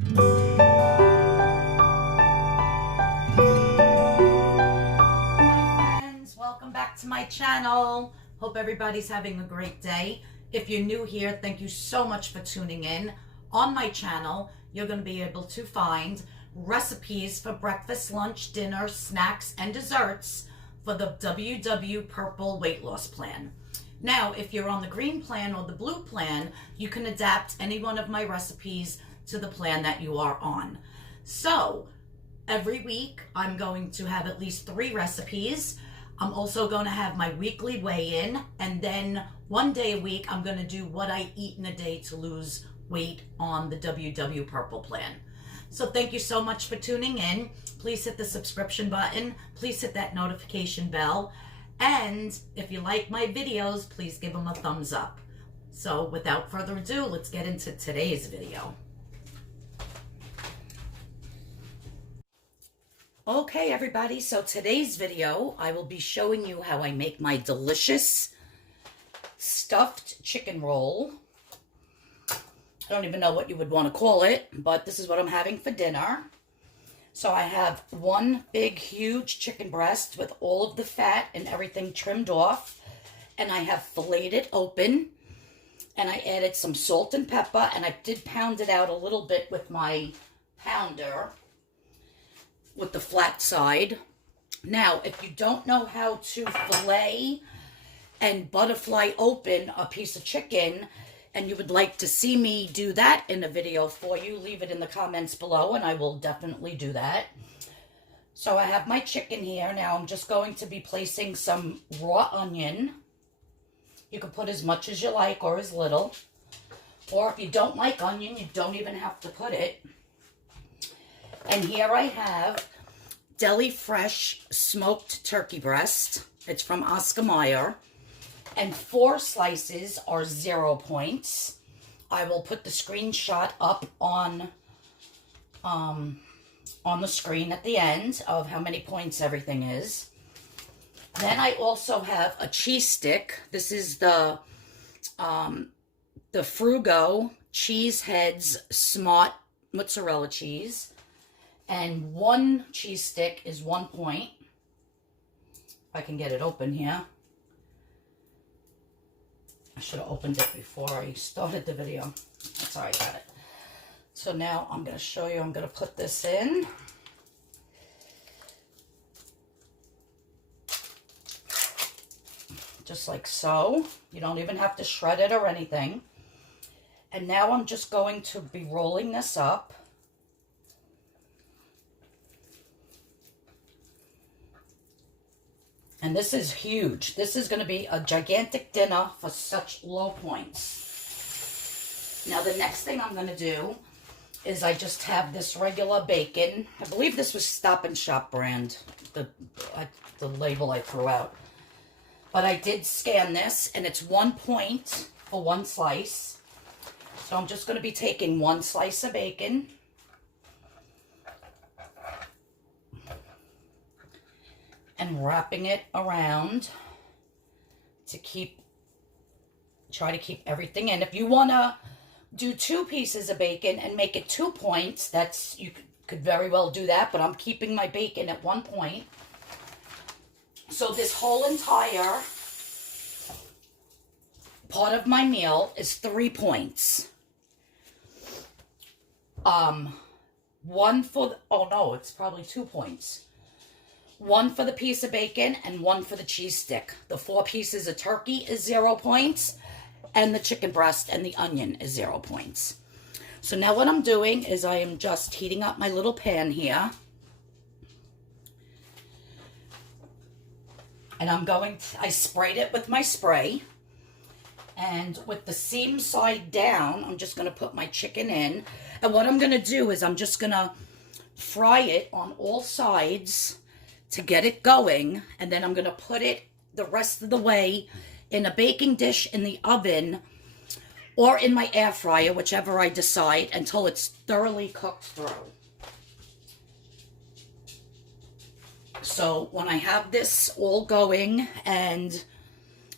Friends, welcome back to my channel. Hope everybody's having a great day. If you're new here, thank you so much for tuning in. On my channel, you're going to be able to find recipes for breakfast, lunch, dinner, snacks, and desserts for the WW Purple Weight Loss Plan. Now, if you're on the green plan or the blue plan, you can adapt any one of my recipes to the plan that you are on. So, every week, I'm going to have at least 3 recipes. I'm also going to have my weekly weigh-in, and then one day a week, I'm going to do what I eat in a day to lose weight on the WW Purple Plan. So thank you so much for tuning in. Please hit the subscription button. Please hit that notification bell. And if you like my videos, please give them a thumbs up. So without further ado, let's get into today's video. Okay, everybody, so today's video, I will be showing you how I make my delicious stuffed chicken roll. I don't even know what you would want to call it, but this is what I'm having for dinner. So I have one big, huge chicken breast with all of the fat and everything trimmed off. And I have filleted it open. And I added some salt and pepper, and I did pound it out a little bit with my pounder with the flat side. Now, if you don't know how to fillet and butterfly open a piece of chicken, and you would like to see me do that in a video for you, leave it in the comments below, and I will definitely do that. So I have my chicken here. Now I'm just going to be placing some raw onion. You can put as much as you like or as little. Or if you don't like onion, you don't even have to put it. And here I have Deli Fresh smoked turkey breast. It's from Meyer. And 4 slices are 0 points. I will put the screenshot up on the screen at the end of how many points everything is. Then I also have a cheese stick. This is the Frugo Cheese Heads Smart Mozzarella Cheese. And 1 cheese stick is 1 point. If I can get it open here. I should have opened it before I started the video. That's how I got it. So now I'm going to show you. I'm going to put this in. Just like so. You don't even have to shred it or anything. And now I'm just going to be rolling this up. And this is huge. This is going to be a gigantic dinner for such low points. Now, the next thing I'm going to do is I just have this regular bacon. I believe this was Stop and Shop brand, the label I threw out. But I did scan this, and it's 1 point for 1 slice. So I'm just going to be taking 1 slice of bacon. And wrapping it around to try to keep everything in. If you want to do 2 pieces of bacon and make it 2 points, you could very well do that, but I'm keeping my bacon at 1 point. So this whole entire part of my meal is 3 points. One for, oh no, it's probably 2 points. 1 for the piece of bacon and 1 for the cheese stick. The 4 pieces of turkey is 0 points. And the chicken breast and the onion is 0 points. So now what I'm doing is I am just heating up my little pan here. And I sprayed it with my spray. And with the seam side down, I'm just going to put my chicken in. And what I'm going to do is I'm just going to fry it on all sides to get it going, and then I'm going to put it the rest of the way in a baking dish in the oven or in my air fryer, whichever I decide, until it's thoroughly cooked through. So when I have this all going and,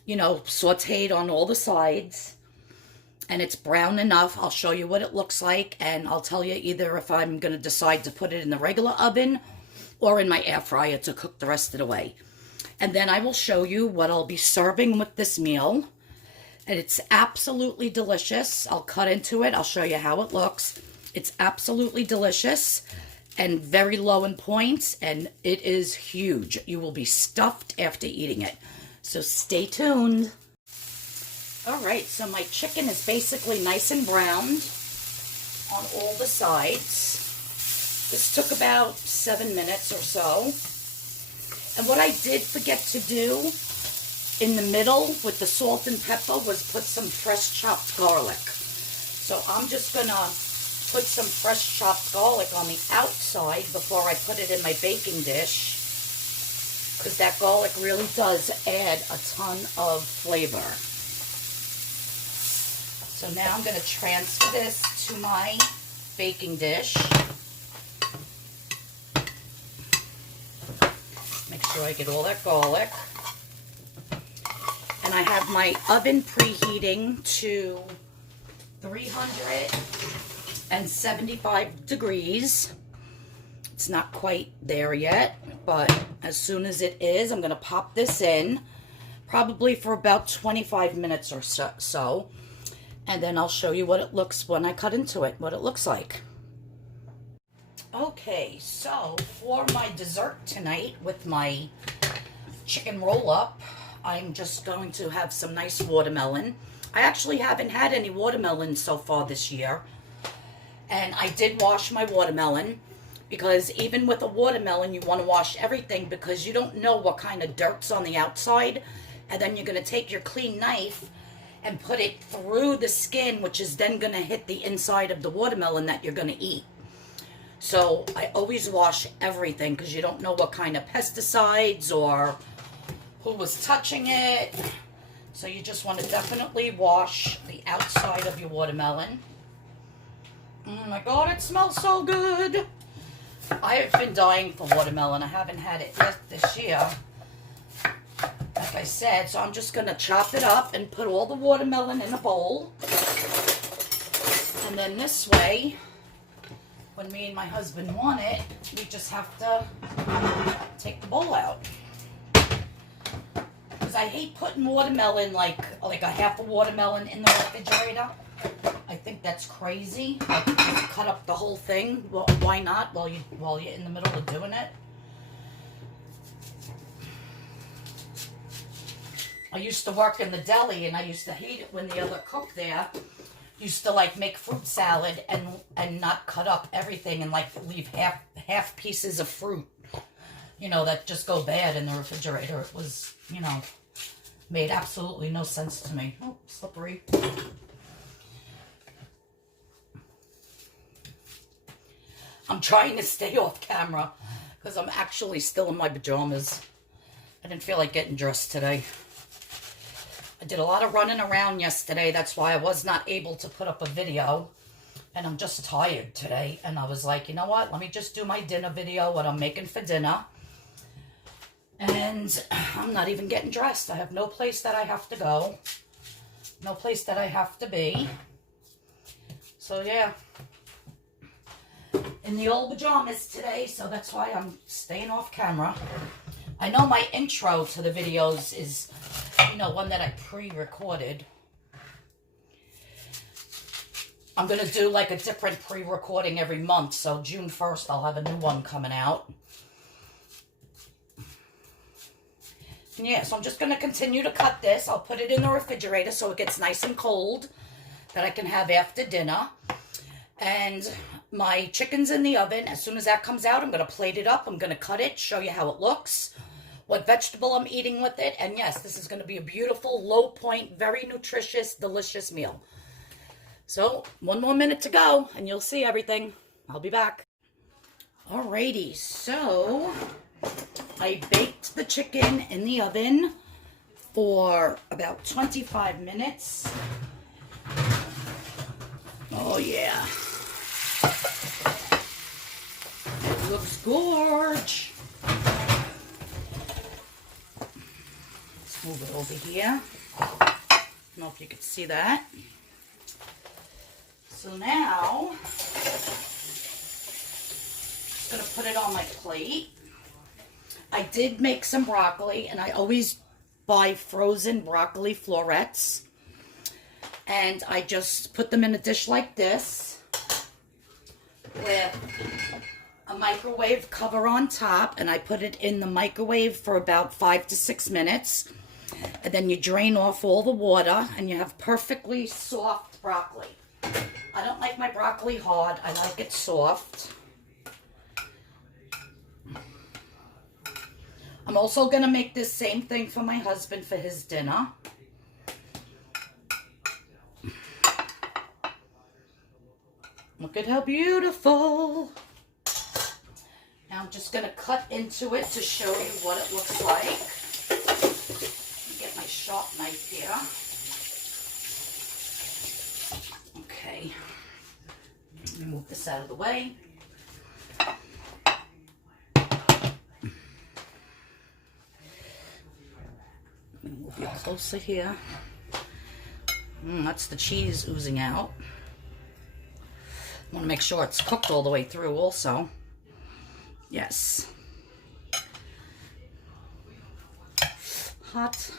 you know, sauteed on all the sides, and it's brown enough, I'll show you what it looks like, and I'll tell you either if I'm going to decide to put it in the regular oven or in my air fryer to cook the rest of the way. And then I will show you what I'll be serving with this meal. And it's absolutely delicious. I'll cut into it. I'll show you how it looks. It's absolutely delicious and very low in points, and it is huge. You will be stuffed after eating it. So stay tuned. All right, so my chicken is basically nice and browned on all the sides. This took about 7 minutes or so. And what I did forget to do in the middle with the salt and pepper was put some fresh chopped garlic. So I'm just gonna put some fresh chopped garlic on the outside before I put it in my baking dish, because that garlic really does add a ton of flavor. So now I'm going to transfer this to my baking dish. Make sure I get all that garlic. And I have my oven preheating to 375 degrees. It's not quite there yet, but as soon as it is, I'm going to pop this in, probably for about 25 minutes or so. And then I'll show you what it looks when I cut into it, what it looks like. Okay, so for my dessert tonight with my chicken roll-up, I'm just going to have some nice watermelon. I actually haven't had any watermelon so far this year. And I did wash my watermelon, because even with a watermelon, you want to wash everything because you don't know what kind of dirt's on the outside. And then you're going to take your clean knife and put it through the skin, which is then going to hit the inside of the watermelon that you're going to eat. So I always wash everything because you don't know what kind of pesticides or who was touching it. So you just want to definitely wash the outside of your watermelon. Oh my God, it smells so good. I have been dying for watermelon. I haven't had it yet this year, like I said. So I'm just going to chop it up and put all the watermelon in a bowl. And then this way, when me and my husband want it, we just have to take the bowl out. Because I hate putting watermelon, like a half a watermelon in the refrigerator. I think that's crazy. Like, just cut up the whole thing. Well, why not while you're in the middle of doing it? I used to work in the deli, and I used to hate it when the other cook there used to like make fruit salad and not cut up everything and like leave half pieces of fruit, you know, that just go bad in the refrigerator. It was, you know, made absolutely no sense to me. Oh, slippery. I'm trying to stay off camera because I'm actually still in my pajamas. I didn't feel like getting dressed today. I did a lot of running around yesterday. That's why I was not able to put up a video. And I'm just tired today. And I was like, you know what? Let me just do my dinner video, what I'm making for dinner. And I'm not even getting dressed. I have no place that I have to go. No place that I have to be. So, yeah. In the old pajamas today. So that's why I'm staying off camera. I know my intro to the videos is, you know, one that I pre-recorded. I'm going to do like a different pre-recording every month. So June 1st, I'll have a new one coming out. And yeah, so I'm just going to continue to cut this. I'll put it in the refrigerator so it gets nice and cold that I can have after dinner. And my chicken's in the oven. As soon as that comes out, I'm going to plate it up. I'm going to cut it, show you how it looks, what vegetable I'm eating with it. And yes, this is going to be a beautiful, low point, very nutritious, delicious meal. So, one more minute to go, and you'll see everything. I'll be back. Alrighty, so I baked the chicken in the oven for about 25 minutes. Oh, yeah. It looks gorge. Let's move it over here. I don't know if you can see that. So now, just going to put it on my plate. I did make some broccoli, and I always buy frozen broccoli florets. And I just put them in a dish like this with a microwave cover on top, and I put it in the microwave for about 5 to 6 minutes. And then you drain off all the water, and you have perfectly soft broccoli. I don't like my broccoli hard. I like it soft. I'm also going to make this same thing for my husband for his dinner. Look at how beautiful. Now I'm just going to cut into it to show you what it looks like. Get my sharp knife here. Okay. Let me move this out of the way. Move you closer here. That's the cheese oozing out. I want to make sure it's cooked all the way through also. Yes. Hot.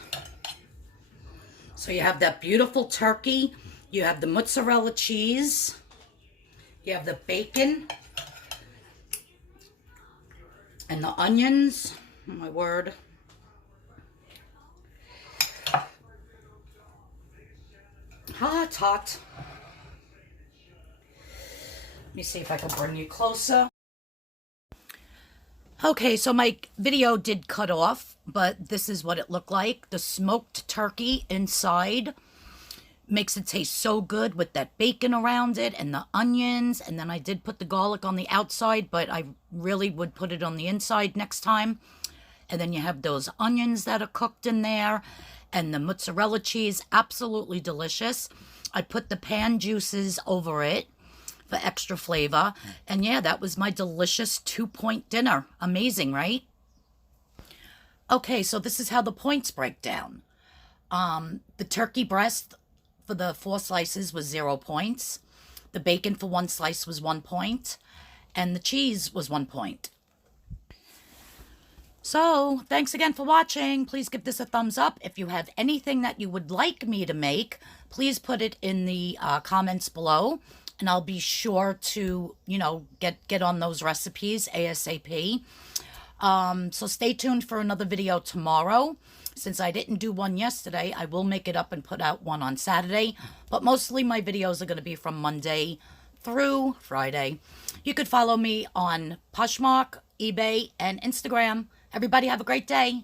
So you have that beautiful turkey. You have the mozzarella cheese. You have the bacon. And the onions. Oh my word. Hot, hot. Let me see if I can bring you closer. Okay, so my video did cut off, but this is what it looked like. The smoked turkey inside makes it taste so good with that bacon around it and the onions. And then I did put the garlic on the outside, but I really would put it on the inside next time. And then you have those onions that are cooked in there and the mozzarella cheese, absolutely delicious. I put the pan juices over it for extra flavor. And yeah, that was my delicious 2-point dinner. Amazing, right? Okay, so this is how the points break down. The turkey breast for the 4 slices was 0 points. The bacon for 1 slice was 1 point. And the cheese was 1 point. So, thanks again for watching. Please give this a thumbs up. If you have anything that you would like me to make, please put it in the comments below. And I'll be sure to, get on those recipes ASAP. So stay tuned for another video tomorrow. Since I didn't do one yesterday, I will make it up and put out one on Saturday. But mostly my videos are going to be from Monday through Friday. You could follow me on Poshmark, eBay, and Instagram. Everybody have a great day.